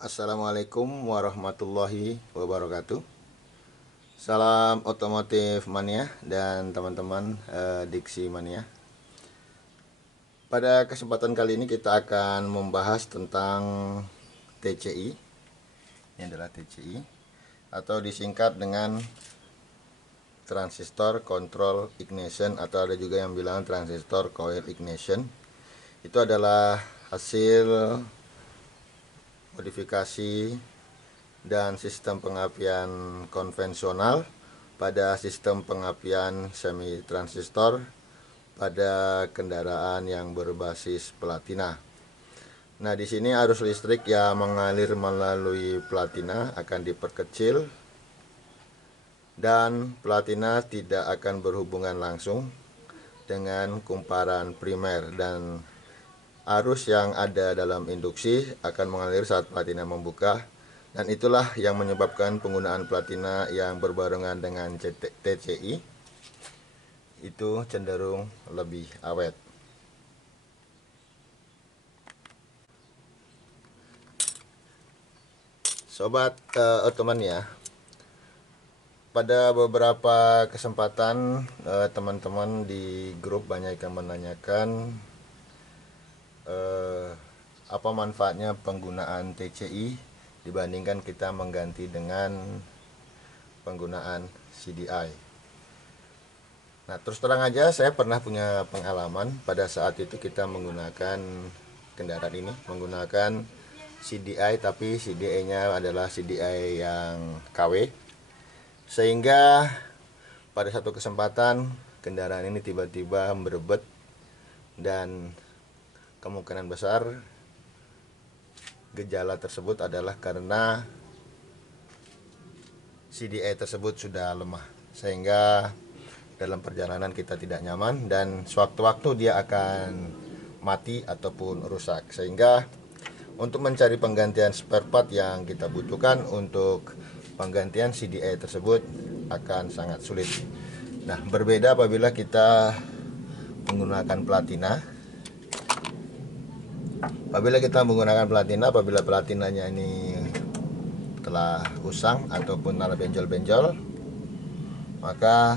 Assalamualaikum warahmatullahi wabarakatuh. Salam otomotif mania dan teman-teman Diksi mania. Pada kesempatan kali ini kita akan membahas tentang TCI. Ini adalah TCI atau disingkat dengan transistor control ignition, atau ada juga yang bilang transistor coil ignition. Itu adalah hasil modifikasi dan sistem pengapian konvensional pada sistem pengapian semi transistor pada kendaraan yang berbasis platina. Nah, di sini arus listrik yang mengalir melalui platina akan diperkecil dan platina tidak akan berhubungan langsung dengan kumparan primer, dan arus yang ada dalam induksi akan mengalir saat platina membuka, dan itulah yang menyebabkan penggunaan platina yang berbarengan dengan TCI itu cenderung lebih awet. Sobat Ottomania, pada beberapa kesempatan teman-teman di grup banyak yang menanyakan apa manfaatnya penggunaan TCI dibandingkan kita mengganti dengan penggunaan CDI. Nah, terus terang aja saya pernah punya pengalaman pada saat itu kita menggunakan kendaraan ini menggunakan CDI, tapi CDI-nya adalah CDI yang KW, sehingga pada satu kesempatan kendaraan ini tiba-tiba berebet dan kemungkinan besar gejala tersebut adalah karena CDI tersebut sudah lemah, sehingga dalam perjalanan kita tidak nyaman dan sewaktu-waktu dia akan mati ataupun rusak, sehingga untuk mencari penggantian spare part yang kita butuhkan untuk penggantian CDI tersebut akan sangat sulit. Nah, berbeda apabila kita menggunakan platina. Apabila platinanya ini telah usang ataupun telah benjol-benjol, maka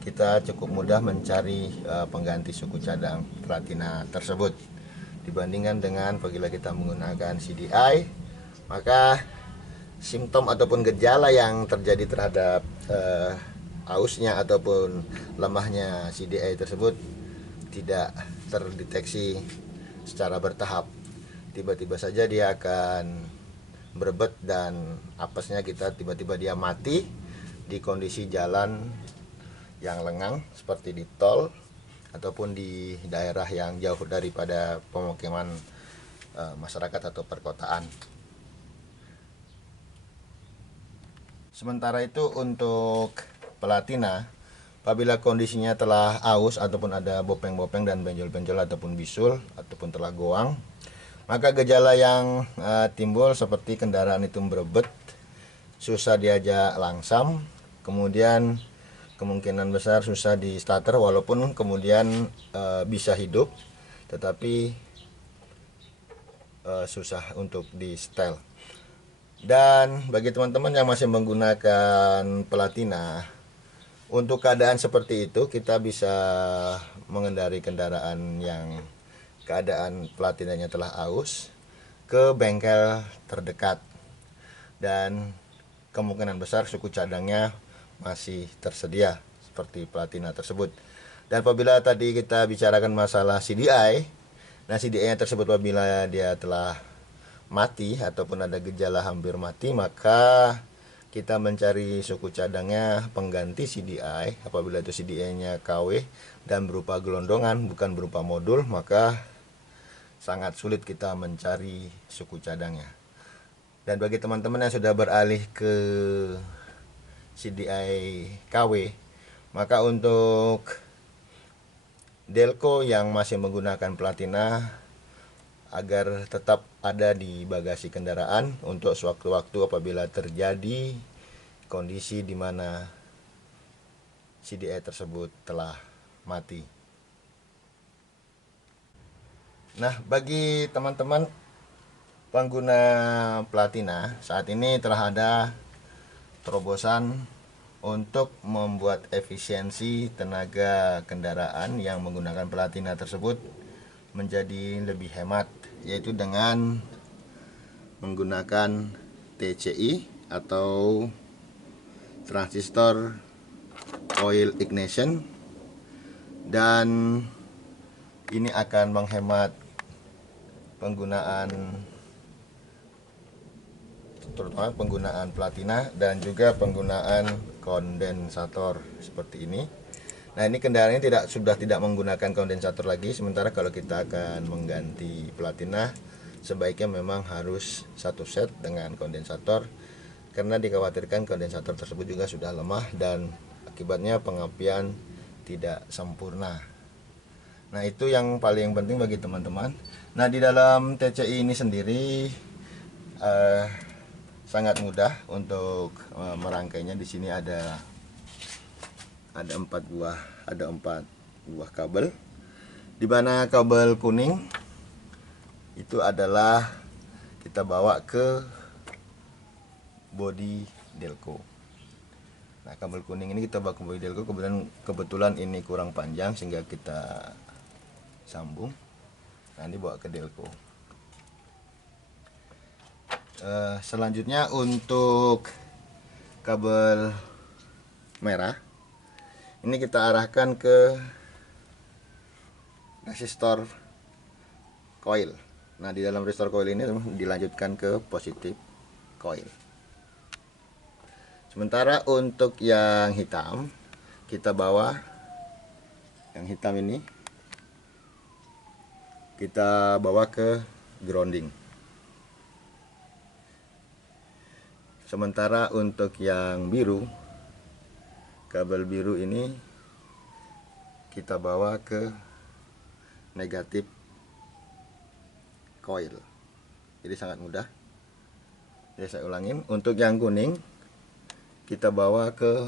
kita cukup mudah mencari pengganti suku cadang platina tersebut dibandingkan dengan apabila kita menggunakan CDI. Maka simptom ataupun gejala yang terjadi terhadap ausnya ataupun lemahnya CDI tersebut tidak terdeteksi secara bertahap. Tiba-tiba saja dia akan berebet dan apesnya kita tiba-tiba dia mati di kondisi jalan yang lengang seperti di tol ataupun di daerah yang jauh daripada pemukiman masyarakat atau perkotaan. Sementara itu untuk platina, apabila kondisinya telah aus ataupun ada bopeng-bopeng dan benjol-benjol ataupun bisul ataupun telah goang, maka gejala yang timbul seperti kendaraan itu berebet, susah diajak langsam, kemudian kemungkinan besar susah di starter, walaupun kemudian bisa hidup tetapi susah untuk di setel. Dan bagi teman-teman yang masih menggunakan platina, untuk keadaan seperti itu kita bisa mengendari kendaraan yang keadaan platinanya telah aus ke bengkel terdekat, dan kemungkinan besar suku cadangnya masih tersedia seperti platina tersebut. Dan apabila tadi kita bicarakan masalah CDI, nah CDI-nya tersebut apabila dia telah mati ataupun ada gejala hampir mati, maka kita mencari suku cadangnya pengganti CDI. Apabila itu CDI-nya KW dan berupa gelondongan bukan berupa modul, maka sangat sulit kita mencari suku cadangnya. Dan bagi teman-teman yang sudah beralih ke CDI KW, maka untuk Delco yang masih menggunakan platina, agar tetap ada di bagasi kendaraan untuk sewaktu-waktu apabila terjadi kondisi di mana CDI tersebut telah mati. Nah, bagi teman-teman pengguna Platina, saat ini telah ada terobosan untuk membuat efisiensi tenaga kendaraan yang menggunakan Platina tersebut menjadi lebih hemat, yaitu dengan menggunakan TCI atau transistor oil ignition, dan ini akan menghemat penggunaan, terutama penggunaan Platina dan juga penggunaan kondensator seperti ini. Nah, ini kendaraannya sudah tidak menggunakan kondensator lagi. Sementara kalau kita akan mengganti Platina, sebaiknya memang harus satu set dengan kondensator, karena dikhawatirkan kondensator tersebut juga sudah lemah dan akibatnya pengapian tidak sempurna. Nah, itu yang paling penting bagi teman-teman. Nah, di dalam TCI ini sendiri sangat mudah untuk merangkainya. Di sini ada 4 buah kabel. Di mana kabel kuning itu adalah kita bawa ke bodi delco. Nah, kabel kuning ini kita bawa ke bodi delco. Kebetulan ini kurang panjang sehingga kita sambung. Nah, dibawa ke delco. Selanjutnya untuk kabel merah ini kita arahkan ke resistor coil. Nah, di dalam resistor coil ini dilanjutkan ke positif coil. Sementara untuk yang hitam, kita bawa yang hitam ini kita bawa ke grounding. Sementara untuk yang biru, kabel biru ini kita bawa ke negatif coil. Jadi sangat mudah. Jadi saya ulangin, untuk yang kuning kita bawa ke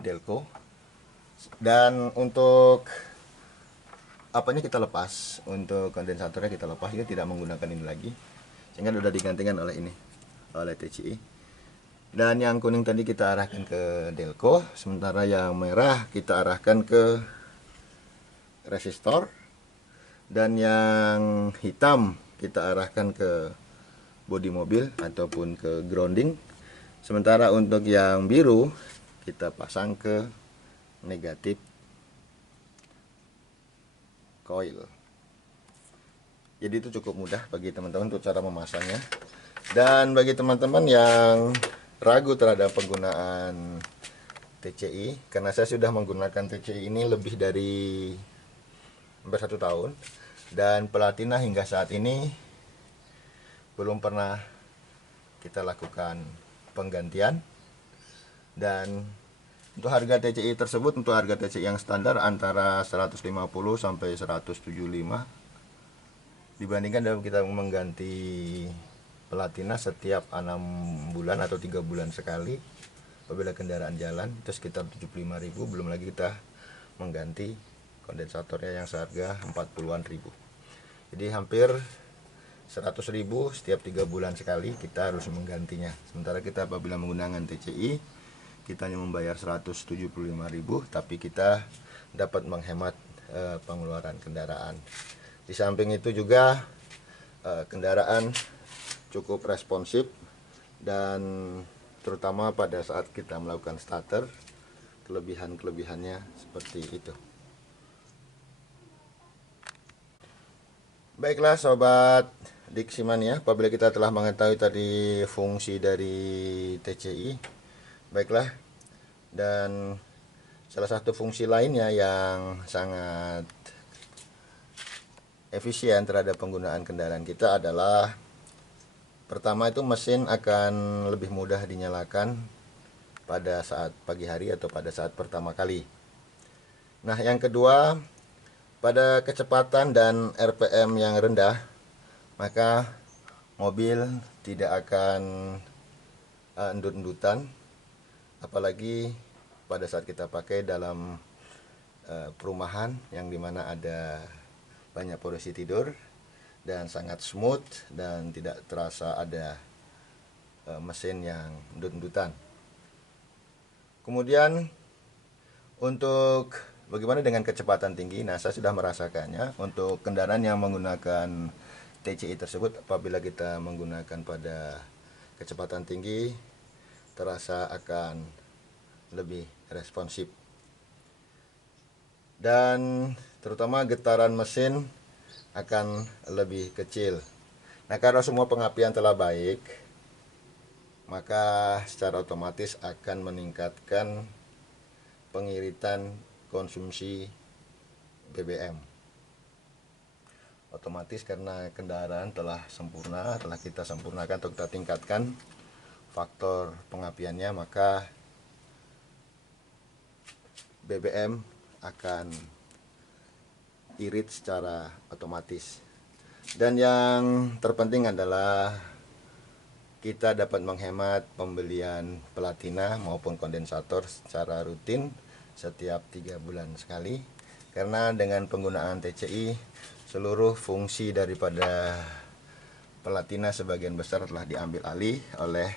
delco, dan untuk apanya kita lepas, untuk kondensatornya kita lepas, kita tidak menggunakan ini lagi, sehingga sudah digantikan oleh TCI. Dan yang kuning tadi kita arahkan ke delco, sementara yang merah kita arahkan ke resistor, dan yang hitam kita arahkan ke bodi mobil ataupun ke grounding. Sementara untuk yang biru kita pasang ke negatif coil. Jadi itu cukup mudah bagi teman-teman untuk cara memasangnya. Dan bagi teman-teman yang ragu terhadap penggunaan TCI, karena saya sudah menggunakan TCI ini lebih dari hampir 1 tahun, dan Platina hingga saat ini belum pernah kita lakukan penggantian. Dan untuk harga TCI tersebut, untuk harga TCI yang standar antara 150 sampai 175, dibandingkan dalam kita mengganti Platina setiap 6 bulan atau 3 bulan sekali apabila kendaraan jalan, itu sekitar 75.000, belum lagi kita mengganti kondensatornya yang seharga 40-an ribu. Jadi hampir 100.000 setiap 3 bulan sekali kita harus menggantinya. Sementara kita apabila menggunakan TCI, kita hanya membayar 175.000, tapi kita dapat menghemat pengeluaran kendaraan. Di samping itu juga kendaraan cukup responsif, dan terutama pada saat kita melakukan starter, kelebihannya seperti itu. Baiklah sobat Diksimania, apabila kita telah mengetahui tadi fungsi dari TCI, baiklah, dan salah satu fungsi lainnya yang sangat efisien terhadap penggunaan kendaraan kita adalah, pertama itu mesin akan lebih mudah dinyalakan pada saat pagi hari atau pada saat pertama kali. Nah, yang kedua, pada kecepatan dan RPM yang rendah, maka mobil tidak akan endut-endutan, apalagi pada saat kita pakai dalam perumahan yang dimana ada banyak posisi tidur, dan sangat smooth dan tidak terasa ada mesin yang endut-endutan. Kemudian untuk bagaimana dengan kecepatan tinggi? Nah, saya sudah merasakannya untuk kendaraan yang menggunakan TCI tersebut. Apabila kita menggunakan pada kecepatan tinggi, terasa akan lebih responsif, dan terutama getaran mesin akan lebih kecil. Nah, karena semua pengapian telah baik, maka secara otomatis akan meningkatkan pengiritan konsumsi BBM. Otomatis karena kendaraan telah sempurna, telah kita sempurnakan atau kita tingkatkan faktor pengapiannya, maka BBM akan irit secara otomatis. Dan yang terpenting adalah kita dapat menghemat pembelian pelatina maupun kondensator secara rutin setiap 3 bulan sekali, karena dengan penggunaan TCI seluruh fungsi daripada pelatina sebagian besar telah diambil alih oleh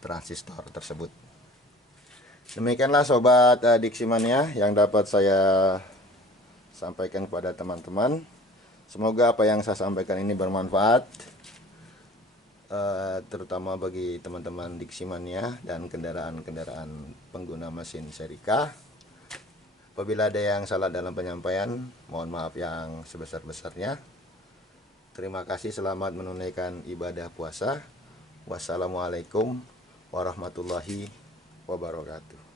transistor tersebut. Demikianlah sobat Diksimania yang dapat saya sampaikan kepada teman-teman. Semoga apa yang saya sampaikan ini bermanfaat, terutama bagi teman-teman Diksimania dan kendaraan-kendaraan pengguna mesin seri K. Apabila ada yang salah dalam penyampaian, mohon maaf yang sebesar-besarnya. Terima kasih, selamat menunaikan ibadah puasa. Wassalamualaikum warahmatullahi wabarakatuh.